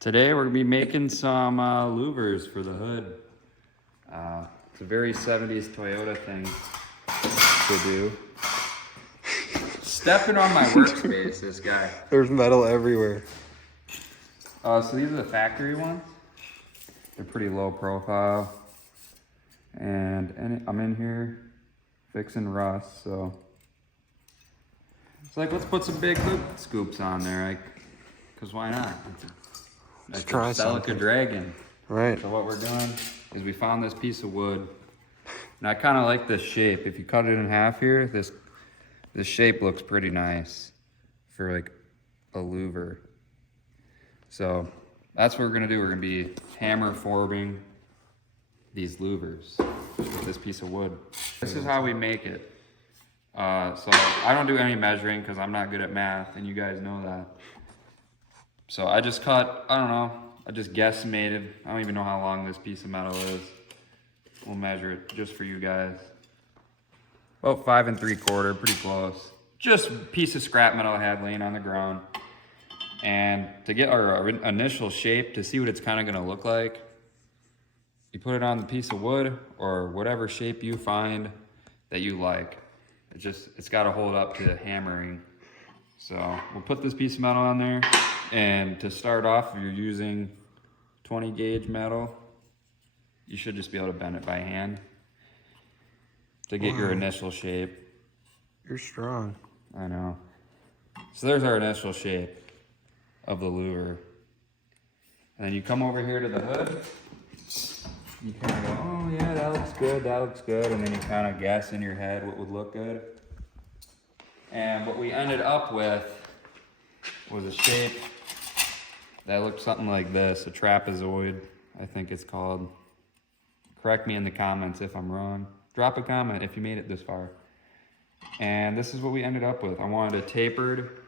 Today we're gonna be making some louvers for the hood. It's a very 70s Toyota thing to do. Stepping on my workspace, this guy. There's metal everywhere. So these are the factory ones. They're pretty low profile. And I'm in here fixing rust, so. It's like, let's put some big hood scoops on there, like, cause why not? Let's try something. Celica Dragon. Right. So what we're doing is we found this piece of wood. And I kind of like this shape. If you cut it in half here, this shape looks pretty nice for like a louver. So that's what we're gonna do. We're gonna be hammer forming these louvers with this piece of wood. This is how we make it. So I don't do any measuring because I'm not good at math, and you guys know that. So I just cut, I don't know, I just guesstimated. I don't even know how long this piece of metal is. We'll measure it just for you guys. About 5 3/4, pretty close. Just a piece of scrap metal I had laying on the ground. And to get our initial shape, to see what it's kind of gonna look like, you put it on the piece of wood or whatever shape you find that you like. It's gotta hold up to hammering. So we'll put this piece of metal on there. And to start off, if you're using 20 gauge metal, you should just be able to bend it by hand to get your initial shape. You're strong. I know. So there's our initial shape of the louver. And then you come over here to the hood. You kind of go, oh yeah, that looks good, that looks good. And then you kind of guess in your head what would look good. And what we ended up with was a shape that looked something like this, a trapezoid, I think it's called. Correct me in the comments if I'm wrong. Drop a comment if you made it this far. And this is what we ended up with. I wanted a tapered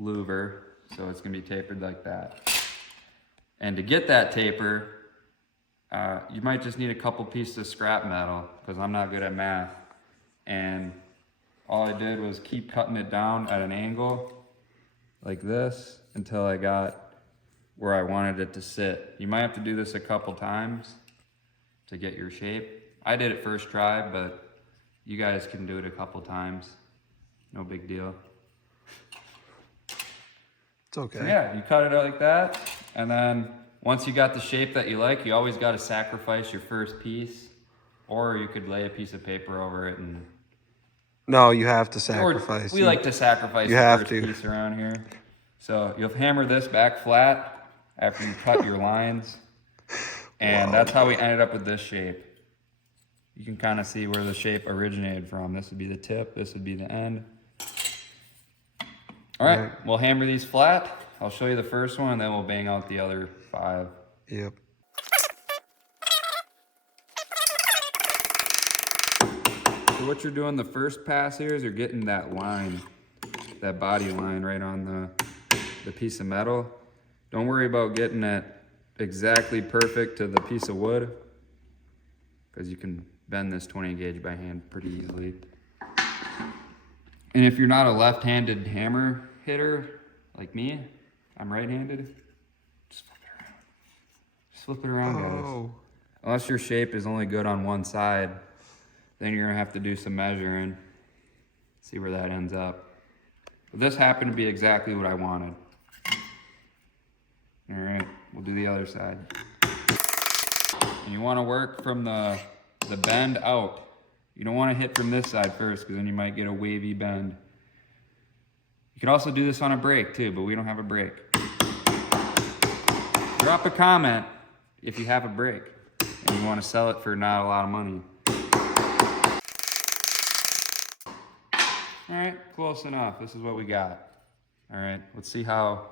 louver, so it's gonna be tapered like that. And to get that taper, you might just need a couple pieces of scrap metal, because I'm not good at math. And all I did was keep cutting it down at an angle like this until I got where I wanted it to sit. You might have to do this a couple times to get your shape. I did it first try, but you guys can do it a couple times. No big deal. It's okay. So yeah, you cut it out like that, and then once you got the shape that you like, you always got to sacrifice your first piece, or you could lay a piece of paper over it and. No, you have to sacrifice. We like to sacrifice the first piece around here. So you'll hammer this back flat after you cut your lines. And that's how we ended up with this shape. You can kind of see where the shape originated from. This would be the tip, this would be the end. All right, we'll hammer these flat. I'll show you the first one, and then we'll bang out the other 5. Yep. So what you're doing the first pass here is you're getting that line, that body line right on the piece of metal. Don't worry about getting it exactly perfect to the piece of wood, because you can bend this 20 gauge by hand pretty easily. And if you're not a left-handed hammer hitter like me, I'm right-handed, just flip it around. Just flip it around, guys. Unless your shape is only good on one side, then you're gonna have to do some measuring, see where that ends up. But this happened to be exactly what I wanted. All right, we'll do the other side. And you wanna work from the bend out. You don't wanna hit from this side first, because then you might get a wavy bend. You could also do this on a brake too, but we don't have a brake. Drop a comment if you have a brake and you wanna sell it for not a lot of money. All right, close enough. This is what we got. All right, let's see how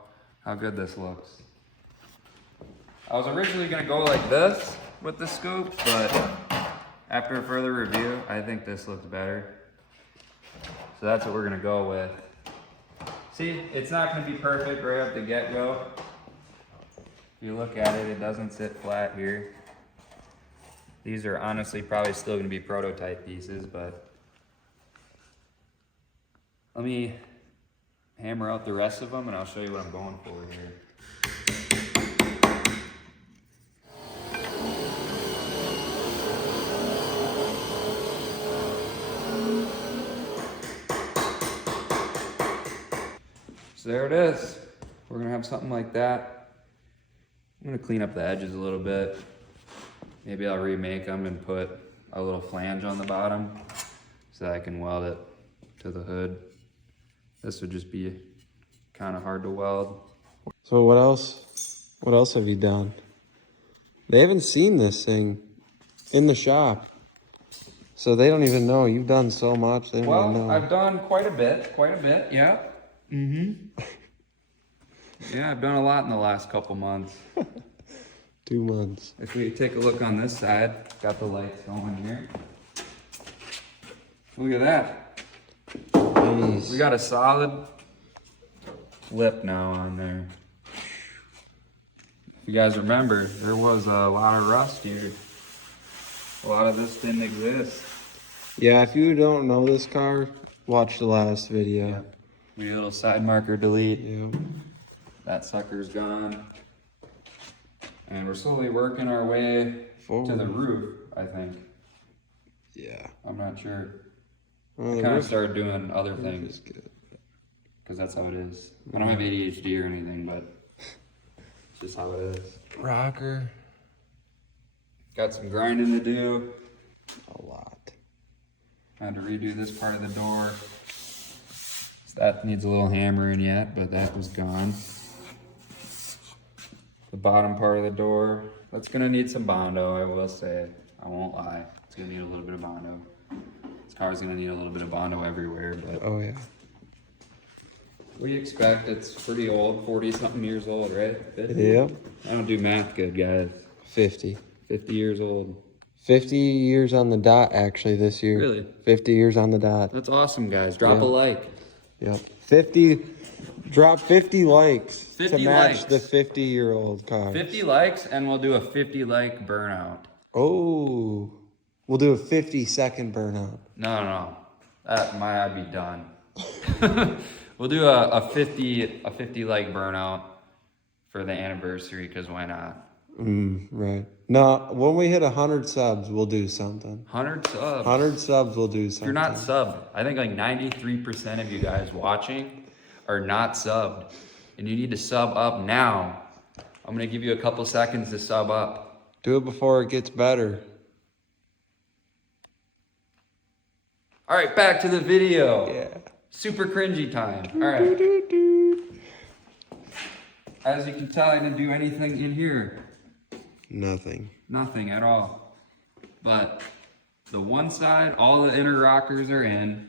good this looks. I was originally gonna go like this with the scoop, but after a further review, I think this looks better. So that's what we're gonna go with. See, it's not gonna be perfect right up the get-go. If you look at it, it doesn't sit flat here. These are honestly probably still gonna be prototype pieces, but let me hammer out the rest of them and I'll show you what I'm going for here. So there it is. We're gonna have something like that. I'm gonna clean up the edges a little bit. Maybe I'll remake them and put a little flange on the bottom so that I can weld it to the hood. This would just be kind of hard to weld. So what else? What else have you done? They haven't seen this thing in the shop, so they don't even know. You've done so much. They don't even know. I've done quite a bit, yeah. Yeah, I've done a lot in the last couple months. 2 months. If we take a look on this side, got the lights going here. Look at that. Jeez. We got a solid lip now on there. If you guys remember, there was a lot of rust here. A lot of this didn't exist. Yeah, if you don't know this car, watch the last video. Yeah. We did a little side marker delete. Yep. That sucker's gone. And we're slowly working our way Forward. to the roof, I think. Yeah. I'm not sure. Well, I the kind of roof- started doing other roof things is good. because that's how it is. I don't have ADHD or anything, but it's just how it is. Rocker. Got some grinding to do. A lot. Had to redo this part of the door. So that needs a little hammering yet, but that was gone. The bottom part of the door, that's gonna need some Bondo, I will say. I won't lie. It's gonna need a little bit of Bondo. This car's gonna need a little bit of Bondo everywhere, but Oh yeah. what do you expect? It's pretty old, 40-something years old, right? 50? Yep. I don't do math good, guys. 50. 50 years old. 50 years on the dot actually this year. Really? 50 years on the dot. That's awesome, guys. Drop Yeah. a like. Yep. 50. Drop 50 likes 50 to match likes. the 50-year-old car. 50 likes, and we'll do a 50 like burnout. Oh. We'll do a 50-second burnout. No. I'd be done. We'll do a 50 like burnout for the anniversary, because why not? Right. No, when we hit 100 subs, we'll do something. 100 subs. 100 subs, we'll do something. You're not subbed. I think like 93% of you guys watching are not subbed. And you need to sub up now. I'm gonna give you a couple seconds to sub up. Do it before it gets better. All right, back to the video. Yeah. Super cringy time. All right. As you can tell, I didn't do anything in here. Nothing. Nothing at all. But the one side, all the inner rockers are in.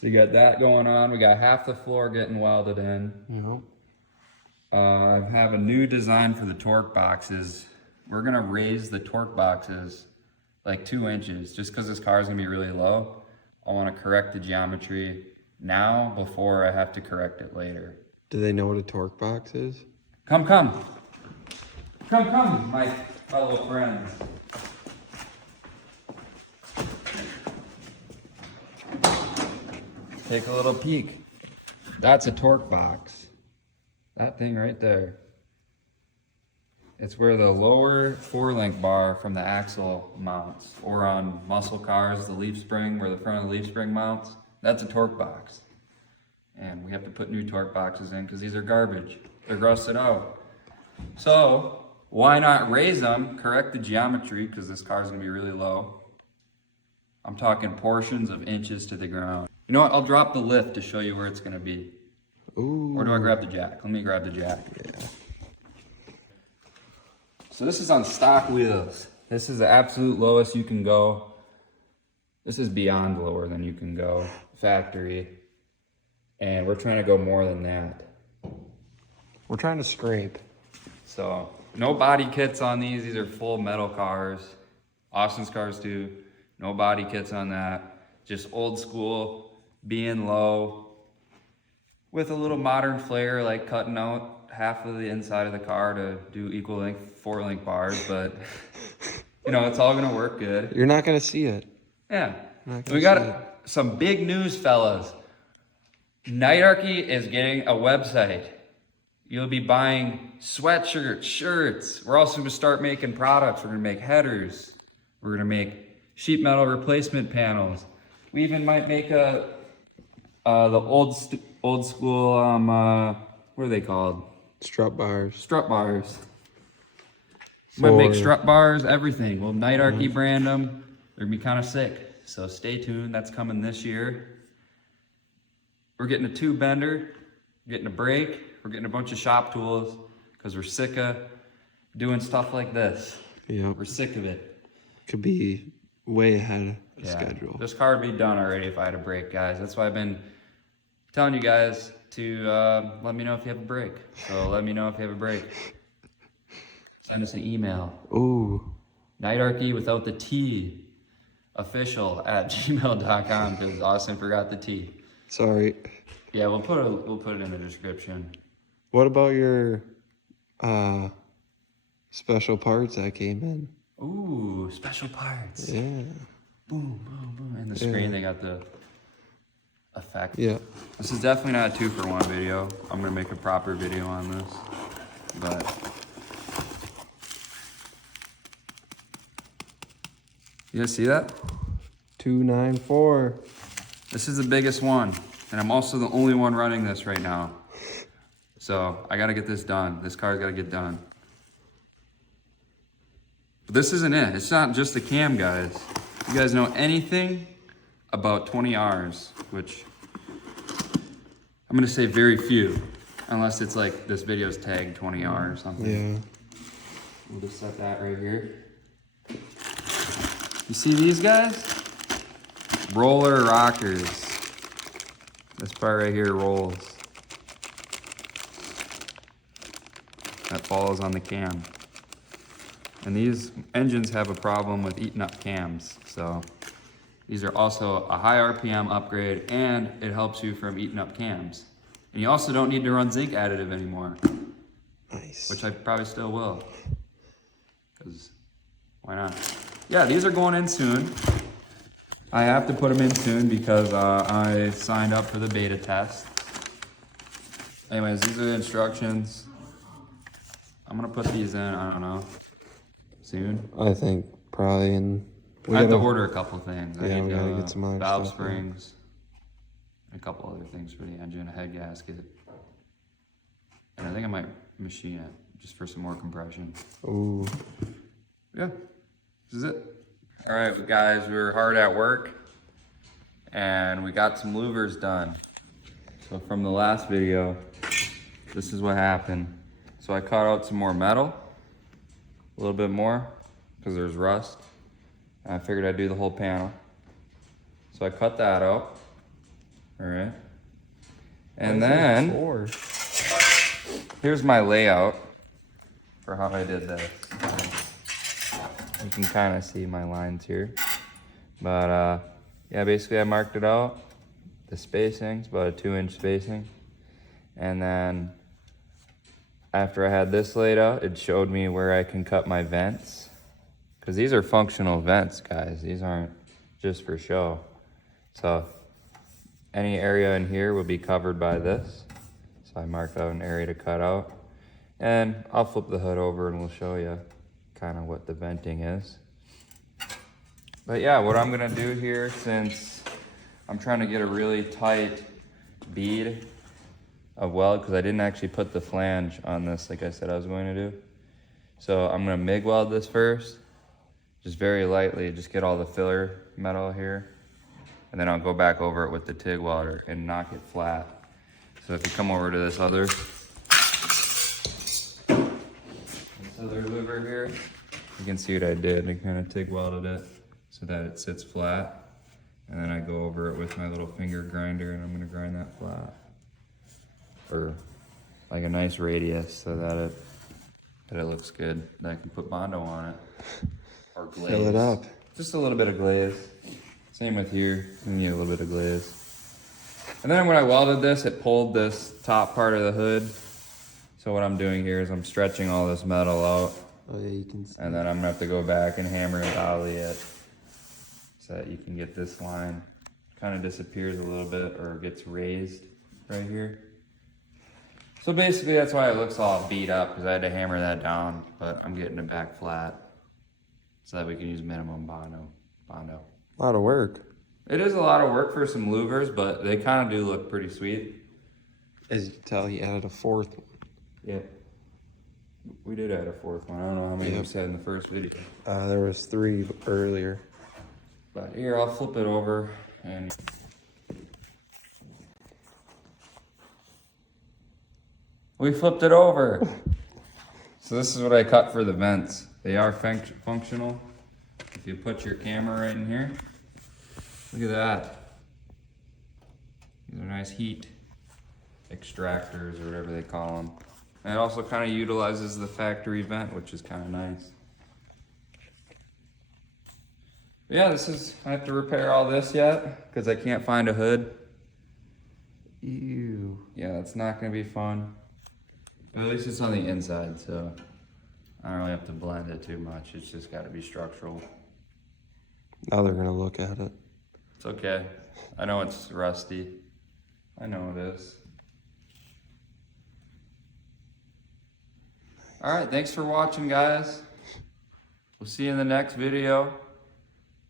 So you got that going on. We got half the floor getting welded in. Yep. I have a new design for the torque boxes. We're gonna raise the torque boxes like 2 inches just because this car is gonna be really low. I wanna correct the geometry now before I have to correct it later. Do they know what a torque box is? Come, my fellow friends. Take a little peek. That's a torque box. That thing right there. It's where the lower 4-link bar from the axle mounts, or on muscle cars, the leaf spring, where the front of the leaf spring mounts. That's a torque box. And we have to put new torque boxes in because these are garbage. They're rusted out. So why not raise them, correct the geometry, because this car is going to be really low. I'm talking portions of inches to the ground. You know what? I'll drop the lift to show you where it's going to be. Ooh. Or do I grab the jack? Let me grab the jack. Yeah. So this is on stock wheels. This is the absolute lowest you can go. This is beyond lower than you can go. Factory. And we're trying to go more than that. We're trying to scrape. So no body kits on these. These are full metal cars. Austin's cars too. No body kits on that. Just old school, being low, with a little modern flair, like cutting out half of the inside of the car to do equal length 4-link bars. But you know, it's all gonna work good. You're not gonna see it. Yeah. Not gonna We see got it. some big news, fellas. Nightarchy is getting a website. You'll be buying sweatshirts, shirts. We're also gonna start making products. We're gonna make headers. We're gonna make sheet metal replacement panels. We even might make the old old school, what are they called? Strut bars. Strut bars. I'm gonna make strut bars, everything. We'll Night Arky brand them. They're gonna be kind of sick. So stay tuned, that's coming this year. We're getting a tube bender, getting a brake, we're getting a bunch of shop tools because we're sick of doing stuff like this. Yep. We're sick of it. Could be way ahead of schedule. This car would be done already if I had a brake, guys. That's why I've been telling you guys to let me know if you have a brake. So let me know if you have a brake. Send us an email. Ooh. Nightarchy without the T official at gmail.com because Austin forgot the T. Sorry. Yeah, we'll put it in the description. What about your special parts that came in? Ooh, special parts. Yeah. Boom, boom, boom. And the screen, they got the effect. Yeah. This is definitely not a 2-for-1 video. I'm gonna make a proper video on this. But you guys see that? 294. This is the biggest one. And I'm also the only one running this right now. So I gotta get this done. This car's gotta get done. But this isn't it. It's not just the cam, guys. You guys know anything about 20Rs, which I'm gonna say very few, unless it's like this video's tagged 20R or something. Yeah. We'll just set that right here. You see these guys? Roller rockers. This part right here rolls. That falls on the cam. And these engines have a problem with eating up cams. So these are also a high RPM upgrade and it helps you from eating up cams. And you also don't need to run zinc additive anymore. Nice. Which I probably still will. Because why not? Yeah, these are going in soon. I have to put them in soon because I signed up for the beta test. Anyways, these are the instructions. I'm gonna put these in, I don't know, soon. I think probably in... I have to order a couple things. Yeah, I we need gotta get some other valve stuff, springs, and a couple other things for the engine, a head gasket. And I think I might machine it just for some more compression. Ooh. Yeah, this is it. All right, guys, we were hard at work and we got some louvers done. So from the last video, this is what happened. So I cut out some more metal, a little bit more, because there's rust. And I figured I'd do the whole panel. So I cut that out, all right? And then, here's my layout for how I did this. You can kind of see my lines here. But yeah, basically I marked it out. The spacing's about a 2-inch spacing. And then after I had this laid out, it showed me where I can cut my vents. Because these are functional vents, guys. These aren't just for show. So any area in here will be covered by this. So I marked out an area to cut out. And I'll flip the hood over and we'll show you kind of what the venting is. But yeah, what I'm gonna do here, since I'm trying to get a really tight bead of weld, because I didn't actually put the flange on this like I said I was going to do. So I'm gonna MIG weld this first, just very lightly, just get all the filler metal here. And then I'll go back over it with the TIG welder and knock it flat. So if you come over to this other louver here, you can see what I did. I kind of TIG welded it so that it sits flat. And then I go over it with my little finger grinder and I'm gonna grind that flat. For like a nice radius so that it looks good. That I can put Bondo on it. Or glaze. Fill it up. Just a little bit of glaze. Same with here, you need a little bit of glaze. And then when I welded this, it pulled this top part of the hood. So what I'm doing here is I'm stretching all this metal out. Oh yeah, you can see. And then I'm gonna have to go back and hammer and dolly it so that you can get this line. Kind of disappears a little bit or gets raised right here. So basically that's why it looks all beat up, because I had to hammer that down, but I'm getting it back flat so that we can use minimum Bondo. A lot of work. It is a lot of work for some louvers, but they kind of do look pretty sweet. As you can tell, he added a fourth one. Yeah. We did add a fourth one. I don't know how many we said in the first video. There was 3 earlier. But here, I'll flip it over and we flipped it over. So this is what I cut for the vents. They are functional. If you put your camera right in here, look at that. These are nice heat extractors or whatever they call them. And it also kind of utilizes the factory vent, which is kind of nice. But yeah, I have to repair all this yet because I can't find a hood. Ew. Yeah, that's not gonna be fun. But at least it's on the inside, so I don't really have to blend it too much. It's just gotta be structural. Now they're gonna look at it. It's okay. I know it's rusty. I know it is. All right, thanks for watching, guys. We'll see you in the next video.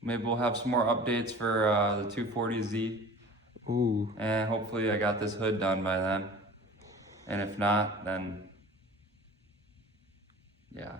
Maybe we'll have some more updates for the 240Z. Ooh. And hopefully I got this hood done by then. And if not, then yeah.